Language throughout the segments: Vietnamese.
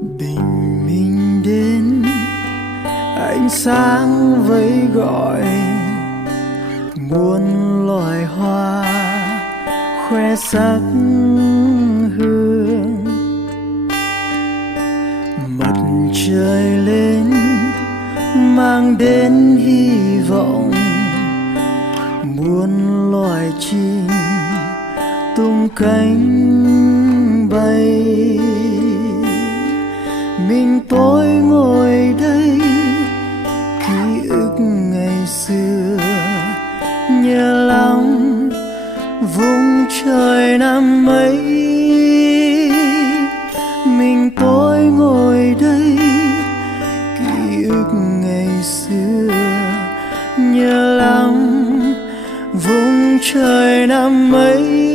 Bình minh đến, ánh sáng vẫy gọi muôn loài hoa khoe sắc hương. Mặt trời lên mang đến hy vọng, muôn loài chim tung cánh bay. Mình tôi ngồi đây ký ức ngày xưa, nhớ lắm vùng trời năm ấy. Mình tôi ngồi đây ký ức ngày xưa, nhớ lắm vùng trời năm ấy.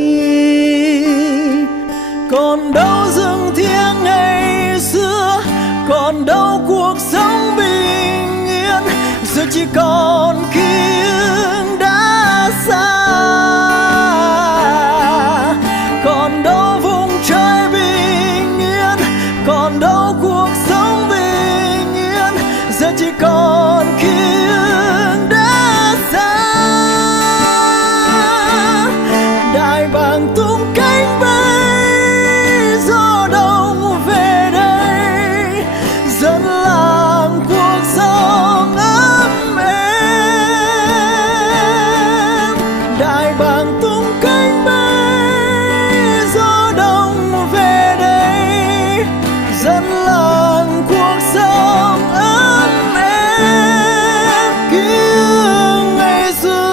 Còn đâu rừng thiêng ngày xưa, còn đâu cuộc sống bình yên, giờ chỉ còn ký ức đã xa. Còn đâu vùng trời bình yên, còn đâu cuộc sống bình yên, giờ chỉ còn ký ức đã xa. Đại bàng tung cánh bay, gió đông về đây dẫn làng cuộc sống ấm êm. Đại bàng tung cánh bay, gió đông về đây dẫn làng cuộc sống ấm êm. Ký ức ngày xưa.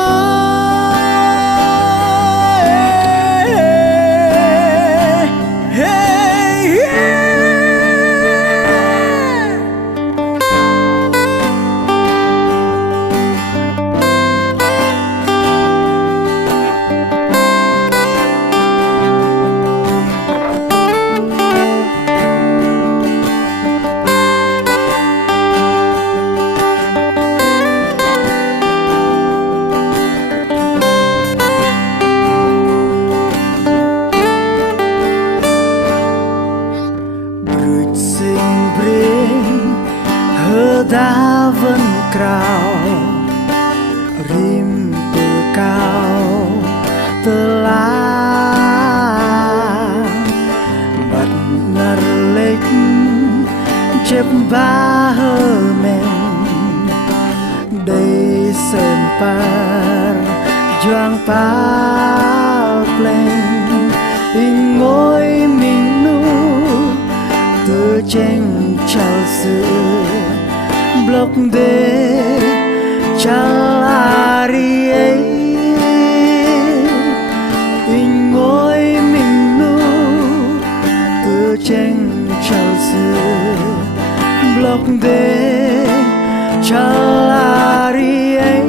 Đá vẫn cao rim từ cao tơ lá bật ngật lịch chép ba hơ men đây sơn par doang pa plen in ngôi mình nu từ tranh chào xưa blok de chalari ấy. In ngôi mình nu từ tranh chào xưa blok de chalari ấy.